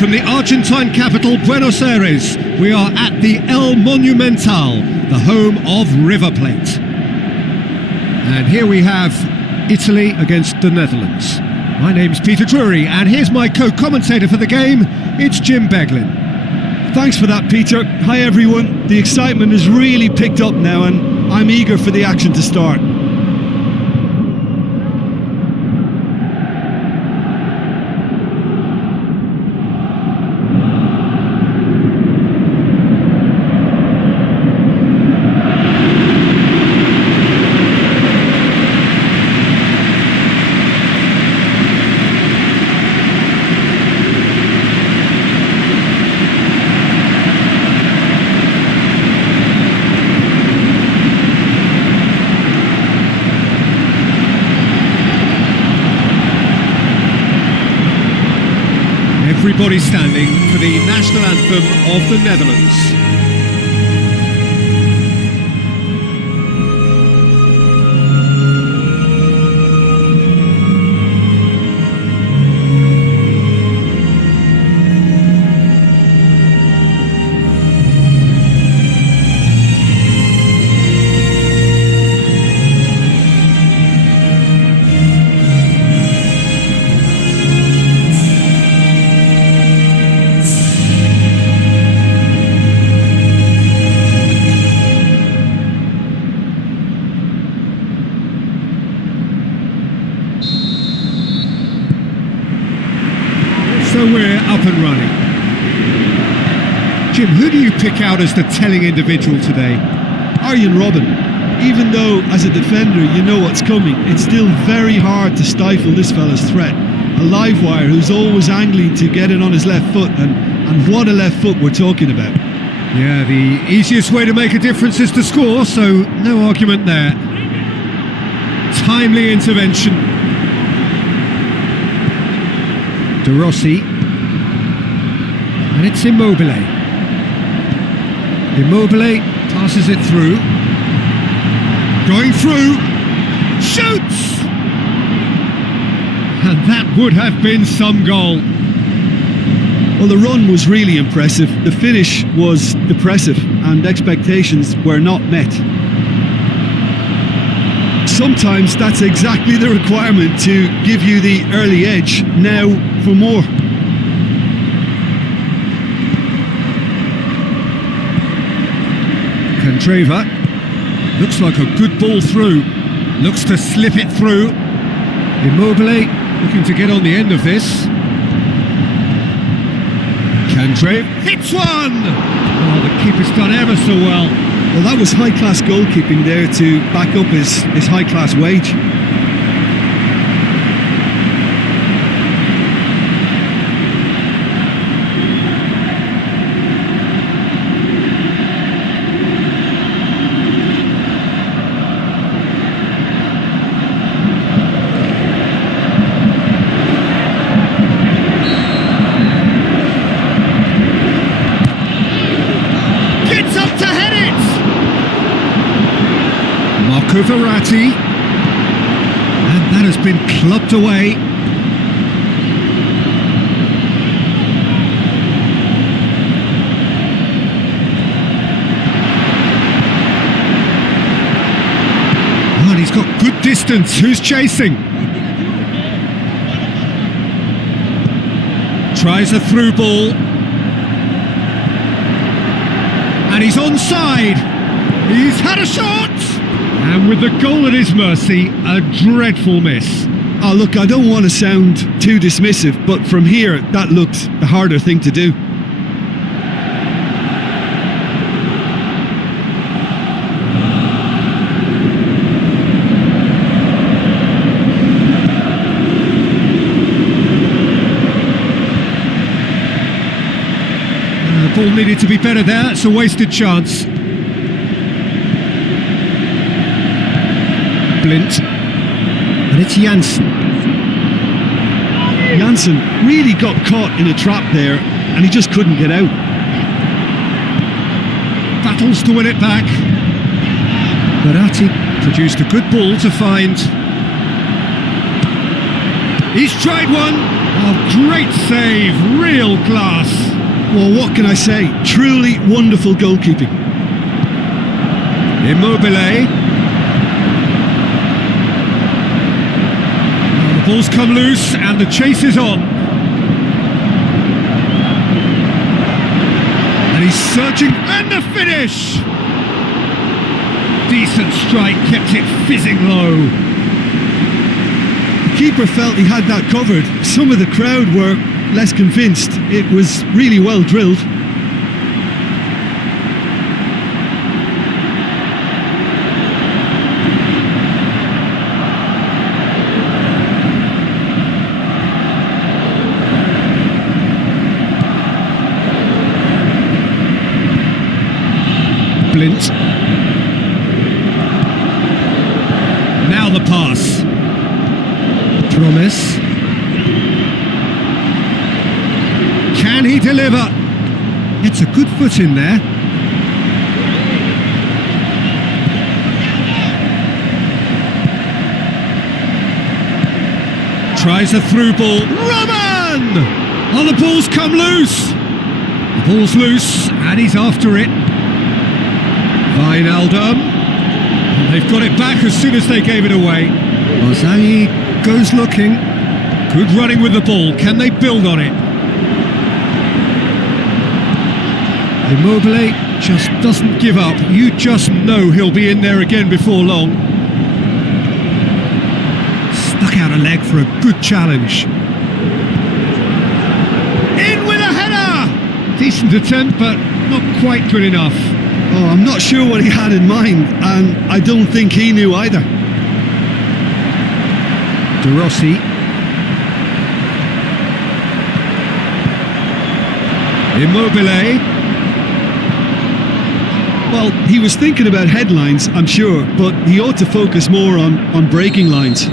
from the Argentine capital, Buenos Aires, we are at the El Monumental, the home of River Plate. And here we have Italy against the Netherlands. My name's Peter Drury, and here's my co-commentator for the game, it's Jim Beglin. Thanks for that, Peter. Hi everyone. The excitement has really picked up now and I'm eager for the action to start. Everybody standing for the national anthem of the Netherlands. So we're up and running. Jim, who do you pick out as the telling individual today? Arjen Robben. Even though, as a defender, you know what's coming, it's still very hard to stifle this fella's threat. A live wire who's always angling to get it on his left foot, and what a left foot we're talking about. Yeah, the easiest way to make a difference is to score, so no argument there. Timely intervention. De Rossi, and it's Immobile. Immobile passes it through, going through, shoots! And that would have been some goal. Well, the run was really impressive, the finish was depressive, and expectations were not met. Sometimes that's exactly the requirement to give you the early edge. Now for more. Candreva, looks like a good ball through, looks to slip it through. Immobile looking to get on the end of this. Candreva hits one! Oh, the keeper's done ever so well. Well, that was high-class goalkeeping there to back up his high-class wage. Verratti, and that has been clubbed away. Oh, and he's got good distance. Who's chasing? Tries a through ball, and he's onside. He's had a shot. And with the goal at his mercy, a dreadful miss. Oh, look, I don't want to sound too dismissive, but from here, that looked the harder thing to do. The ball needed to be better there. It's a wasted chance. Blint, and it's Janssen. Janssen really got caught in a trap there and he just couldn't get out. Battles to win it back. Verratti produced a good ball to find. He's tried one. Oh, great save, real class. Well, what can I say? Truly wonderful goalkeeping. Immobile. Well, the ball's come loose and the chase is on. And he's searching, and the finish! Decent strike, kept it fizzing low. The keeper felt he had that covered. Some of the crowd were less convinced. It was really well drilled. Blint. Now the pass. Promise. Can he deliver? It's a good foot in there. Tries a through ball. Roman! Oh, the ball's come loose. The ball's loose and he's after it. Wijnaldum. They've got it back as soon as they gave it away. Ozani goes looking. Good running with the ball. Can they build on it? Immobile just doesn't give up. You just know he'll be in there again before long. Stuck out a leg for a good challenge. In with a header! Decent attempt, but not quite good enough. Oh, I'm not sure what he had in mind, and I don't think he knew either. De Rossi. Immobile. Well, he was thinking about headlines, I'm sure, but he ought to focus more on breaking lines.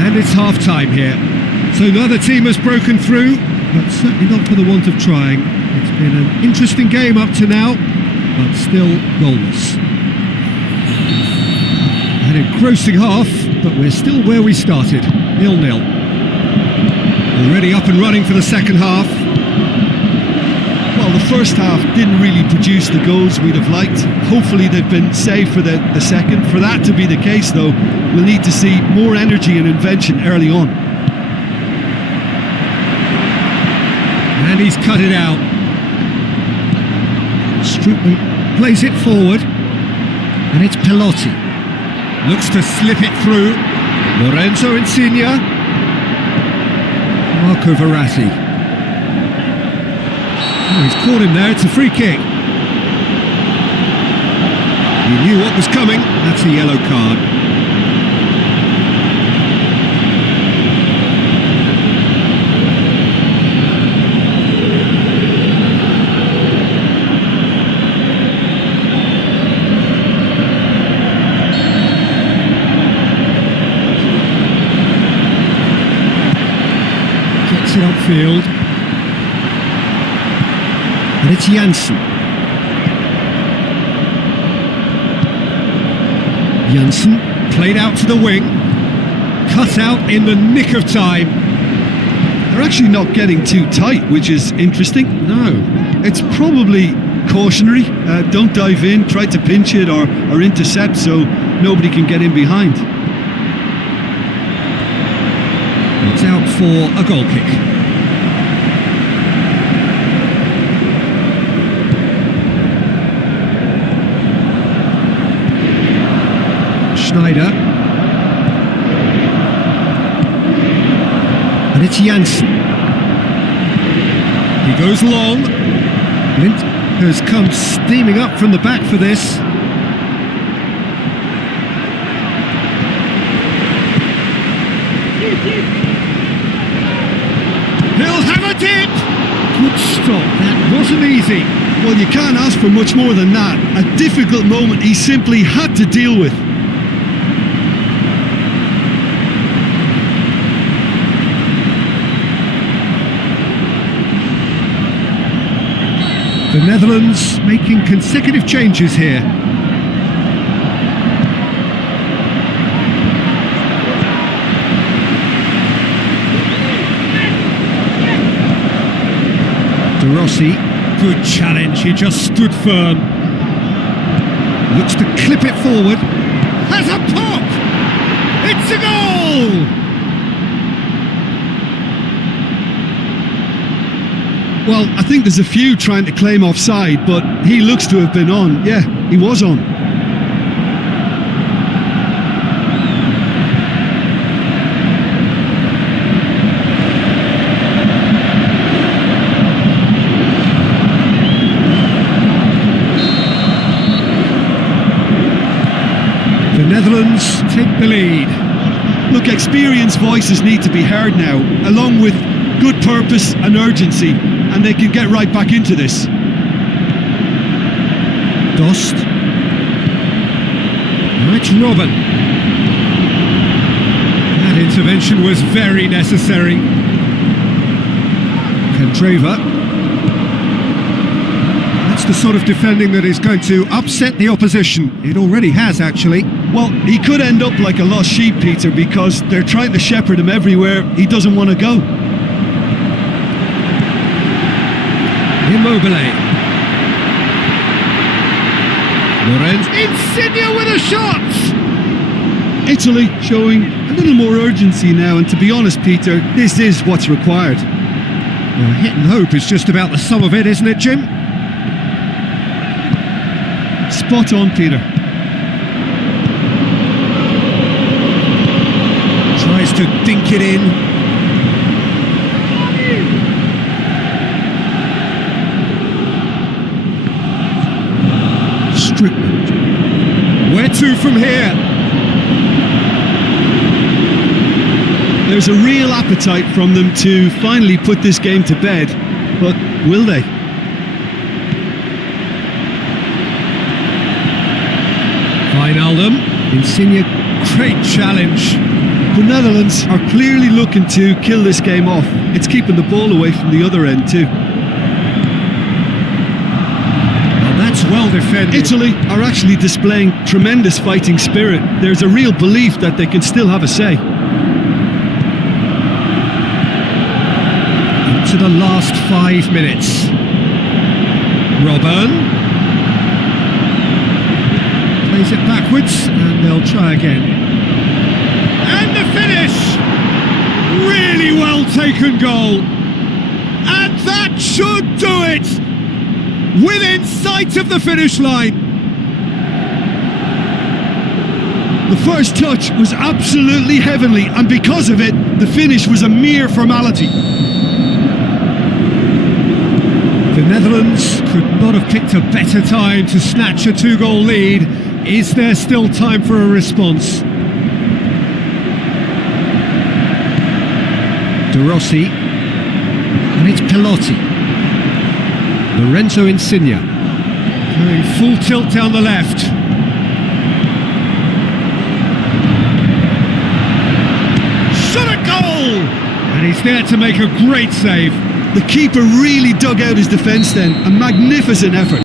And it's half-time here. So neither team has broken through, but certainly not for the want of trying. It's been an interesting game up to now, but still goalless. An engrossing half, but we're still where we started, 0-0. Already up and running for the second half. Well, the first half didn't really produce the goals we'd have liked. Hopefully they've been saved for the second. For that to be the case, though, we'll need to see more energy and invention early on. And he's cut it out. Strootman plays it forward, and it's Pelotti. Looks to slip it through. Lorenzo Insigne. Marco Verratti. Oh, he's caught him there, it's a free kick. He knew what was coming, that's a yellow card. Gets it upfield. And it's Janssen. Janssen played out to the wing, cut out in the nick of time. They're actually not getting too tight, which is interesting. No. It's probably cautionary. Don't dive in, try to pinch it or intercept so nobody can get in behind. It's out for a goal kick. Schneider. And it's Janssen. He goes long. Blint has come steaming up from the back for this. He'll have a dip! Good stop, that wasn't easy. Well, you can't ask for much more than that. A difficult moment he simply had to deal with. The Netherlands making consecutive changes here. De Rossi, good challenge, he just stood firm. Looks to clip it forward. Has a pop! It's a goal! Well, I think there's a few trying to claim offside, but he looks to have been on. Yeah, he was on. The Netherlands take the lead. Look, experienced voices need to be heard now, along with good purpose and urgency, and they can get right back into this. Dost. Now it's Robin. That intervention was very necessary. Candreva. That's the sort of defending that is going to upset the opposition. It already has, actually. Well, he could end up like a lost sheep, Peter, because they're trying to shepherd him everywhere he doesn't want to go. Immobile. Lorenz. Insigne with a shot! Italy showing a little more urgency now, and to be honest, Peter, this is what's required. Well, hit and hope is just about the sum of it, isn't it, Jim? Spot on, Peter. Tries to dink it in. Strickland. Where to from here? There's a real appetite from them to finally put this game to bed, but will they? Wijnaldum. Insigne, great challenge. The Netherlands are clearly looking to kill this game off. It's keeping the ball away from the other end too. Well, that's well defended. Italy are actually displaying tremendous fighting spirit. There's a real belief that they can still have a say. Into the last 5 minutes. Robin. Plays it backwards and they'll try again. And the finish! Really well taken goal. And that should do it! Within sight of the finish line. The first touch was absolutely heavenly, and because of it, the finish was a mere formality. The Netherlands could not have picked a better time to snatch a 2-goal lead. Is there still time for a response? De Rossi. And it's Pelotti. Lorenzo Insigne. Going full tilt down the left. Shot a goal! And he's there to make a great save. The keeper really dug out his defence then. A magnificent effort.